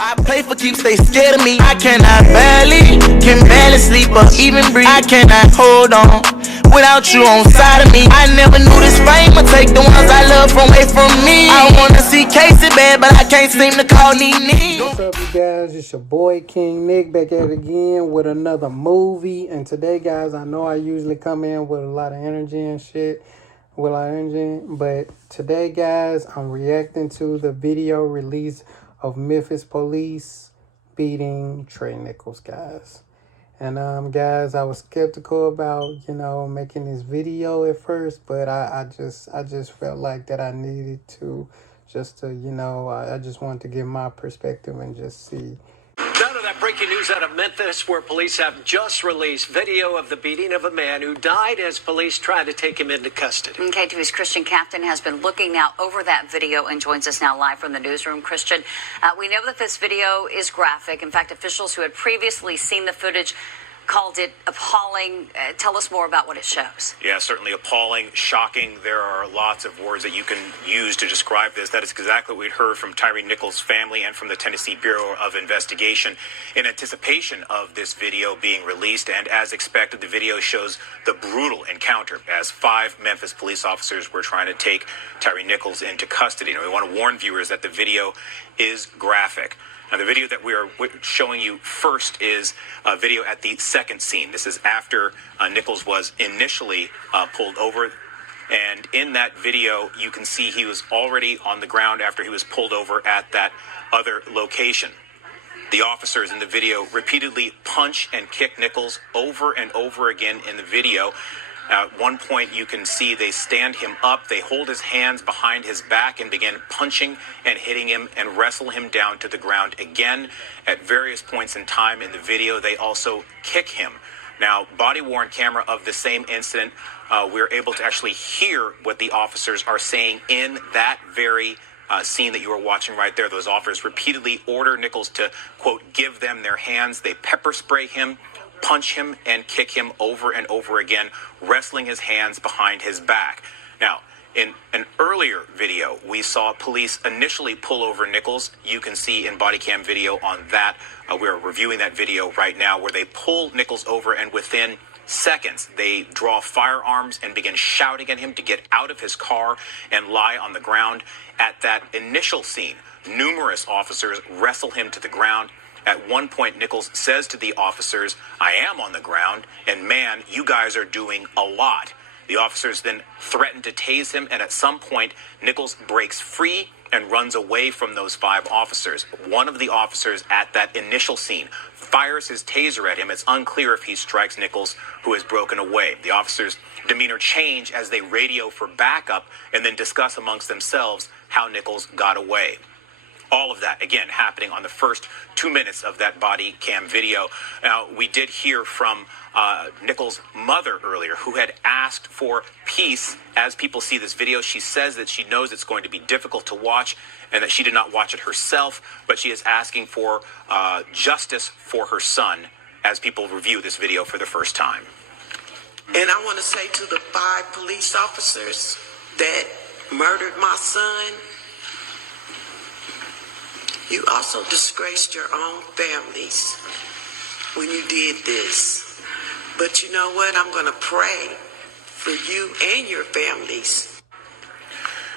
I play for keeps, they scared of me. I can barely sleep or even breathe. I cannot hold on without you on side of me. I never knew this fame would take the ones I love away from me. I wanna see Casey bad, but I can't seem to call Nene. What's up, you guys? It's your boy King Nick back at it again with another movie. And today, guys, I know I usually come in with a lot of energy and shit, but today, guys, I'm reacting to the video release of Memphis police beating Tyre Nichols, guys. And guys, I was skeptical about, making this video at first, but I just felt like that I needed to I just wanted to give my perspective and just see. Down to that breaking news out of Memphis, where police have just released video of the beating of a man who died as police tried to take him into custody. KTV's Christian Captain has been looking now over that video and joins us now live from the newsroom. Christian, we know that this video is graphic. In fact, officials who had previously seen the footage called it appalling. Tell us more about what it shows. Yeah, certainly appalling, shocking. There are lots of words that you can use to describe this. That is exactly what we'd heard from Tyre Nichols' family and from the Tennessee Bureau of Investigation in anticipation of this video being released. And as expected, the video shows the brutal encounter as 5 Memphis police officers were trying to take Tyre Nichols into custody. Now, we want to warn viewers that the video is graphic. Now, the video that we are showing you first is a video at the second scene. This is after Nichols was initially pulled over. And in that video, you can see he was already on the ground after he was pulled over at that other location. The officers in the video repeatedly punch and kick Nichols over and over again in the video. At one point, you can see they stand him up, they hold his hands behind his back and begin punching and hitting him and wrestle him down to the ground again. At various points in time in the video, they also kick him. Now, body-worn camera of the same incident, we're able to actually hear what the officers are saying in that very scene that you are watching right there. Those officers repeatedly order Nichols to, quote, give them their hands. They pepper spray him, punch him and kick him over and over again, wrestling his hands behind his back. Now, in an earlier video, we saw police initially pull over Nichols. You can see in body cam video on that. We're reviewing that video right now where they pull Nichols over and within seconds, they draw firearms and begin shouting at him to get out of his car and lie on the ground. At that initial scene, numerous officers wrestle him to the ground. At one point, Nichols says to the officers, I am on the ground, and man, you guys are doing a lot. The officers then threaten to tase him, and at some point, Nichols breaks free and runs away from those 5 officers. One of the officers at that initial scene fires his taser at him. It's unclear if he strikes Nichols, who has broken away. The officers' demeanor change as they radio for backup and then discuss amongst themselves how Nichols got away. All of that, again, happening on the first 2 minutes of that body cam video. Now, we did hear from Nichols' mother earlier, who had asked for peace. As people see this video, she says that she knows it's going to be difficult to watch and that she did not watch it herself, but she is asking for justice for her son as people review this video for the first time. And I want to say to the 5 police officers that murdered my son, you also disgraced your own families when you did this. But you know what? I'm going to pray for you and your families.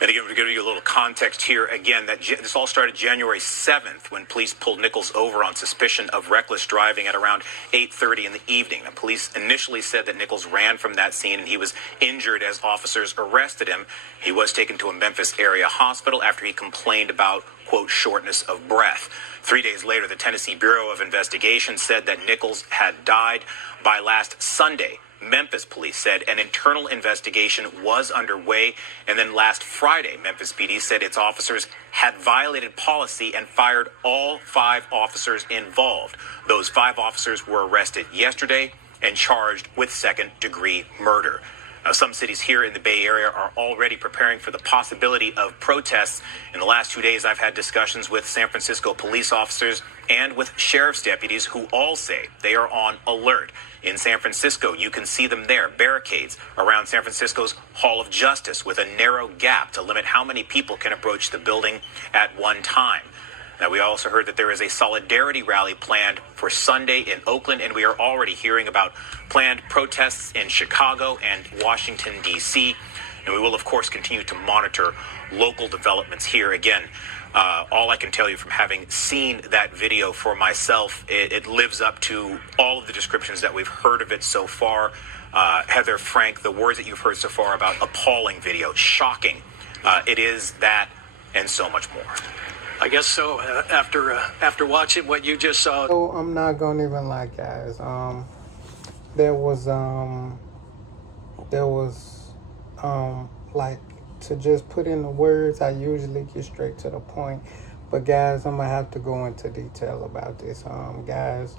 And again, we're going to give you a little context here. Again, this all started January 7th when police pulled Nichols over on suspicion of reckless driving at around 8:30 in the evening. The police initially said that Nichols ran from that scene and he was injured as officers arrested him. He was taken to a Memphis area hospital after he complained about, quote, shortness of breath. 3 days later, the Tennessee Bureau of Investigation said that Nichols had died. By last Sunday, Memphis police said an internal investigation was underway. And then last Friday, Memphis PD said its officers had violated policy and fired all 5 officers involved. Those 5 officers were arrested yesterday and charged with second-degree murder. Now, some cities here in the Bay Area are already preparing for the possibility of protests. In the last 2 days, I've had discussions with San Francisco police officers and with sheriff's deputies who all say they are on alert. In San Francisco, you can see them there, barricades around San Francisco's Hall of Justice with a narrow gap to limit how many people can approach the building at one time. Now, we also heard that there is a solidarity rally planned for Sunday in Oakland, and we are already hearing about planned protests in Chicago and Washington, D.C., and we will, of course, continue to monitor local developments here. Again, all I can tell you from having seen that video for myself, it lives up to all of the descriptions that we've heard of it so far. Heather, Frank, the words that you've heard so far about appalling video, shocking. It is that and so much more. I guess so. After watching what you just saw. So I'm not gonna even lie, guys. There was like, to just put in the words, I usually get straight to the point. But guys, I'm gonna have to go into detail about this. Guys,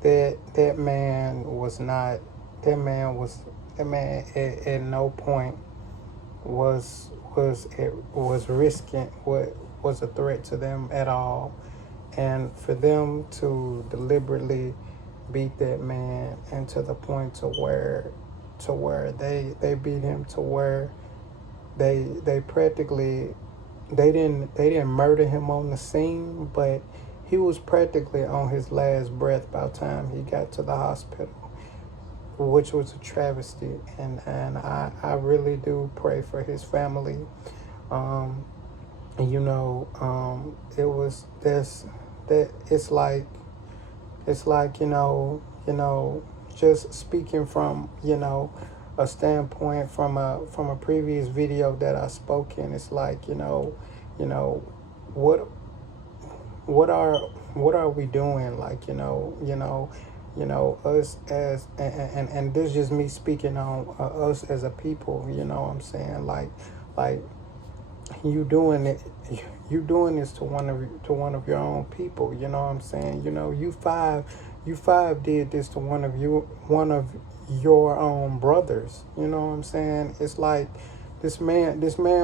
that man was not. That man at no point was risking what was a threat to them at all, and for them to deliberately beat that man, and to the point to where they beat him to where they practically they didn't murder him on the scene, but he was practically on his last breath by the time he got to the hospital, which was a travesty, and I really do pray for his family. It was this that it's like just speaking from a standpoint from a previous video that I spoke in. It's like what are we doing? Like us as, and this is just me speaking on us as a people, you know what I'm saying? Like you doing this to one of your own people, you know what I'm saying? You five did this to one of your own brothers, you know what I'm saying? It's like this man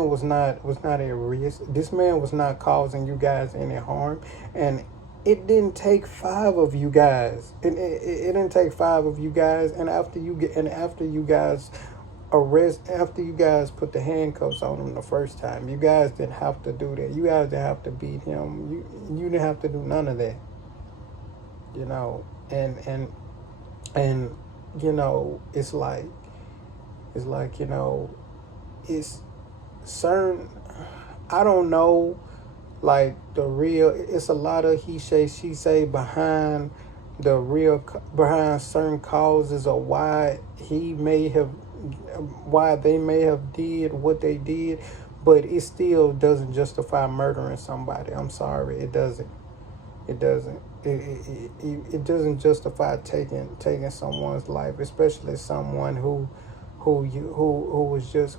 was not at risk. This man was not causing you guys any harm, and it didn't take five of you guys. It didn't take five of you guys. And after you guys put the handcuffs on him the first time, you guys didn't have to do that. You guys didn't have to beat him. You didn't have to do none of that. And it's certain. I don't know. Like it's a lot of he say, she say behind certain causes, or why they may have did what they did, but it still doesn't justify murdering somebody. I'm sorry, it doesn't. It doesn't. It doesn't justify taking someone's life, especially someone who was just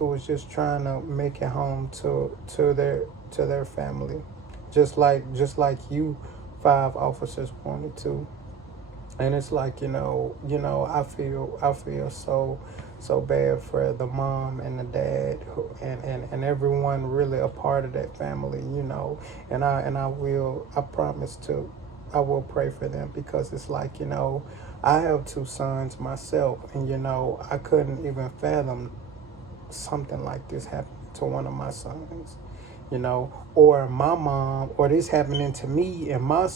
trying to make it home to their family. Just like you five officers wanted to. And it's like, I feel so bad for the mom and the dad and everyone really a part of that family, and I will pray for them, because it's like, I have two sons myself, and I couldn't even fathom something like this happening to one of my sons. Or my mom, or this happening to me and my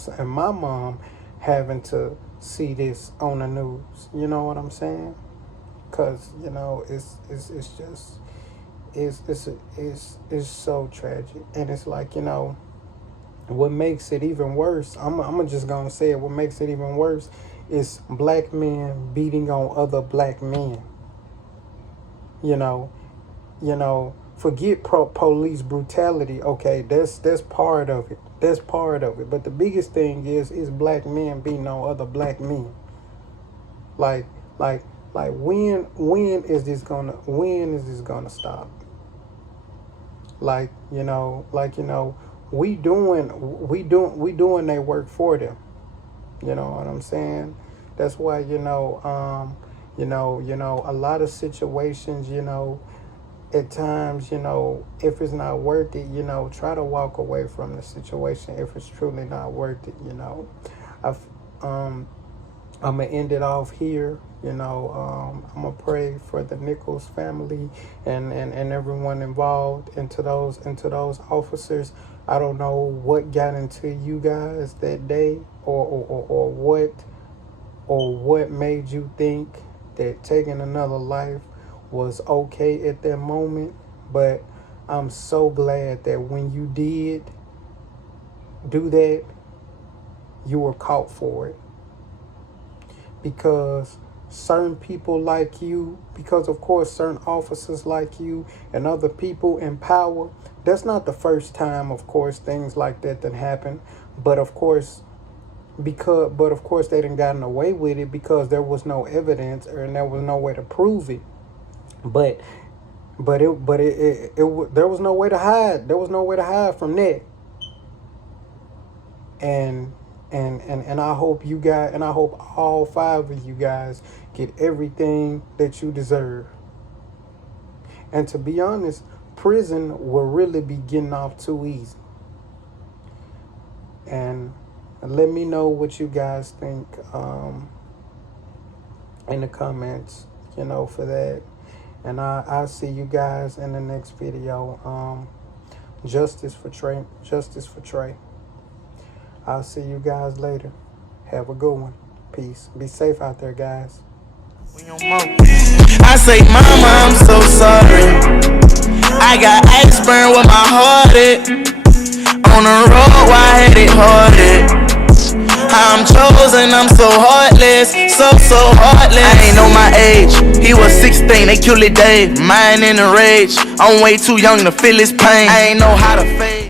mom having to see this on the news. You know what I'm saying? Because it's so tragic, and it's like what makes it even worse. I'm just gonna say it. What makes it even worse is black men beating on other black men. Forget police brutality. Okay, that's part of it. That's part of it. But the biggest thing is black men beating on other black men. Like when is this gonna stop? We doing their work for them. You know what I'm saying? That's why a lot of situations, at times, if it's not worth it, try to walk away from the situation if it's truly not worth it, I'm going to end it off here. You know, I'm gonna pray for the Nichols family and everyone involved, into those officers. I don't know what got into you guys that day, or what made you think that taking another life was okay at that moment. But I'm so glad that when you did do that, you were caught for it. Because certain people like you, because of course certain officers like you and other people in power, that's not the first time, of course, things like that happen. But of course, they didn't gotten away with it because there was no evidence, and there was no way to prove it. But there was no way to hide. There was no way to hide from that. And I hope you guys, and I hope all 5 of you guys get everything that you deserve. And to be honest, prison will really be getting off too easy. And let me know what you guys think in the comments, you know, for that. And I'll see you guys in the next video. Justice for Trey. Justice for Trey. I'll see you guys later. Have a good one. Peace. Be safe out there, guys. I say, Mama, I'm so sorry. I got ice burn with my heart at. On the road, why I had it hard. I'm chosen, I'm so heartless, so heartless. I ain't know my age, he was 16, they killed it Dave. Mine in a rage, I'm way too young to feel his pain. I ain't know how to fade.